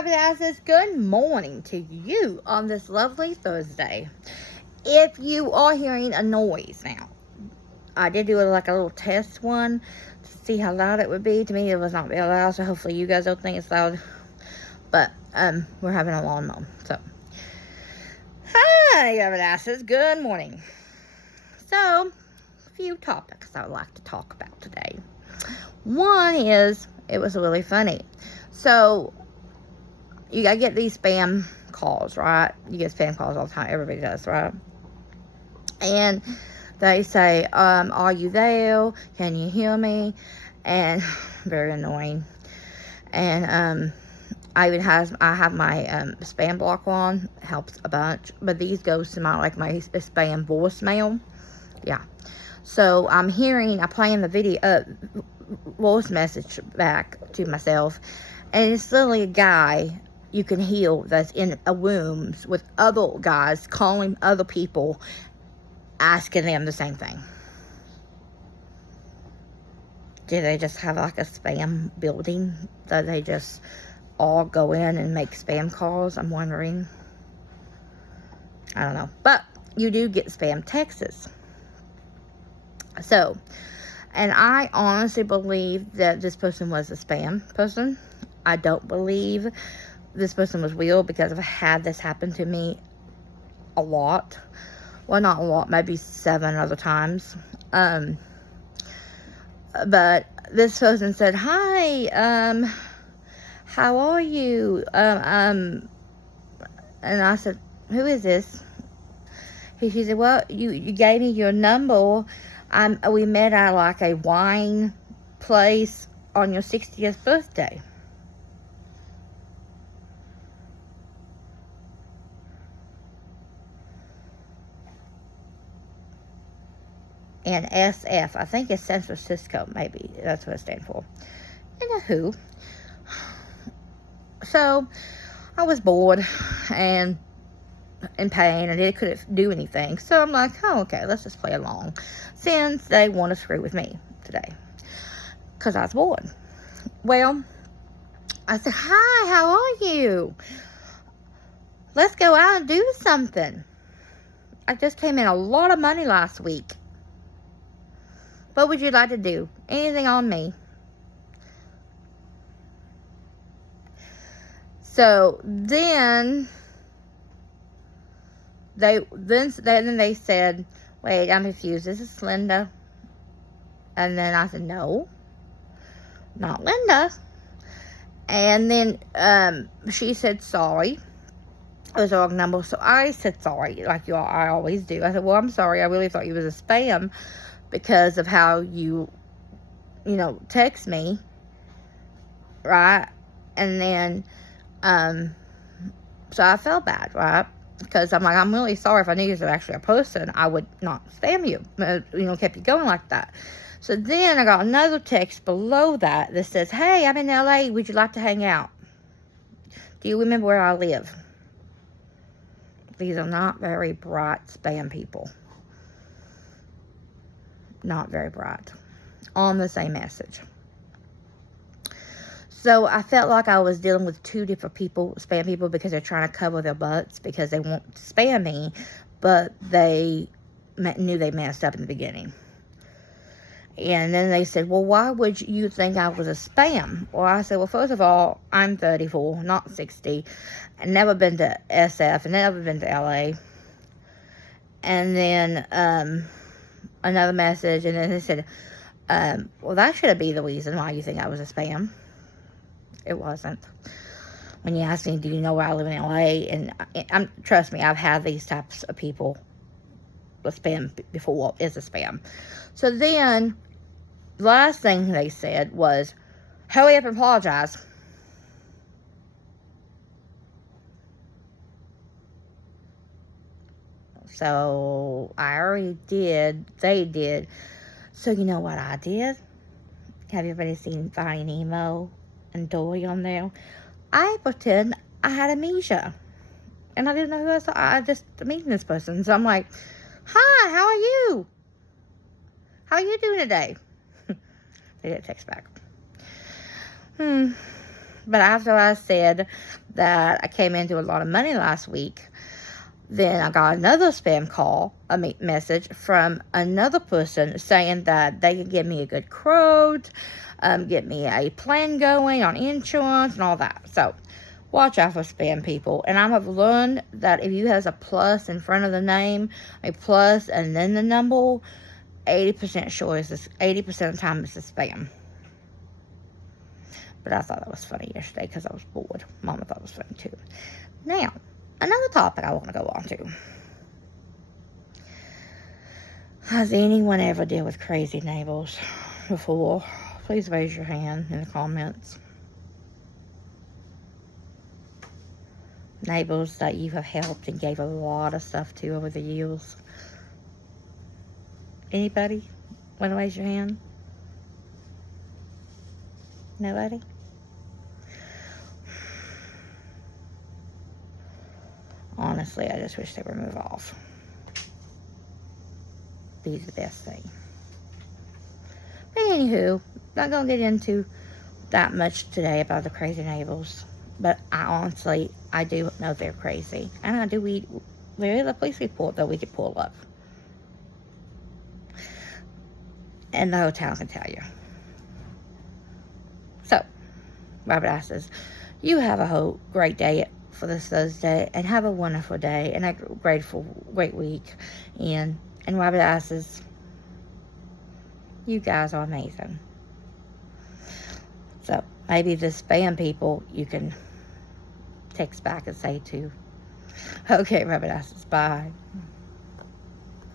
Says good morning to you on this lovely Thursday. If you are hearing a noise now, I did do like a little test one to see how loud it would be. To me, it was not very loud, so hopefully you guys don't think it's loud. But we're having a lawnmower, so hi, Says good morning. So, a few topics I would like to talk about today. One is, it was really funny. So, you gotta get these spam calls, right? You get spam calls all the time. Everybody does, right? And they say, are you there? Can you hear me? And very annoying. And I have my spam block on. Helps a bunch. But these goes to my spam voicemail. Yeah. So I'm playing the video voice message back to myself, and it's literally a guy you can hear that's in a room with other guys calling other people, asking them the same thing. Do they just have like a spam building that they just all go in and make spam calls? I'm wondering. I don't know. But you do get spam texts. So, and I honestly believe that this person was a spam person. I don't believe this person was real, because I've had this happen to me a lot. Well, not a lot, maybe 7 other times. But this person said, hi, how are you? And I said, who is this? She said, well, you gave me your number. We met at like a wine place on your 60th birthday. And SF, I think it's San Francisco, maybe. That's what it stands for. Anywho. So, I was bored and in pain, and it couldn't do anything. So I'm like, oh, okay, let's just play along, since they want to screw with me today, because I was bored. Well, I said, hi, how are you? Let's go out and do something. I just came in a lot of money last week. What would you like to do? Anything on me? So then they said, wait, I'm confused. Is this Linda? And then I said, no, not Linda. And then she said, sorry. It was the wrong number. So I said sorry, like I always do. I said, well, I'm sorry. I really thought you was a spam because of how you text me, right? And then so I felt bad, right? Because I'm like, I'm really sorry. If I knew you was actually a person, I would not spam you. Kept you going like that. So then I got another text below that says, hey, I'm in LA. Would you like to hang out? Do you remember where I live? These are not very bright spam people. Not very bright. On the same message. So I felt like I was dealing with 2 different people, spam people, because they're trying to cover their butts because they want to spam me, but they knew they messed up in the beginning. And then they said, well, why would you think I was a spam? Well, I said, well, first of all, I'm 34, not 60. I've never been to SF, and never been to LA. And then another message, and then they said, well, that should be the reason why you think I was a spam. It wasn't. When you asked me, do you know where I live in LA? And trust me, I've had these types of people. The spam before is a spam. So then, the last thing they said was, hurry up and apologize. So, I already did. They did. So, you know what I did? Have everybody seen Finding Nemo and Dory on there? I pretend I had amnesia. And I didn't know who I saw. I just meeting this person. So I'm like, hi, how are you? How are you doing today? They didn't text back. But after I said that I came into a lot of money last week, then I got another spam call, message from another person saying that they could give me a good quote, get me a plan going on insurance and all that. So watch out for spam people. And I have learned that if you has a plus in front of the name, a plus and then the number, 80% sure is this, 80% of the time it's a spam. But I thought that was funny yesterday because I was bored. Mama thought it was funny too. Now, another topic I want to go on to. Has anyone ever dealt with crazy neighbors before? Please raise your hand in the comments. Neighbors that you have helped and gave a lot of stuff to over the years. Anybody want to raise your hand? Nobody? Honestly, I just wish they would move off. Be the best thing. But anywho, not going to get into that much today about the crazy neighbors. But I do know they're crazy. And there is a police report that we could pull up. And the whole town can tell you. So, Rabbit Eye says, you have a great day for this Thursday, and have a wonderful day, and a great week. And Rabbit Eye says, you guys are amazing. So, maybe the spam people, you can text back and say to. Okay, Rabbit Eye says, bye.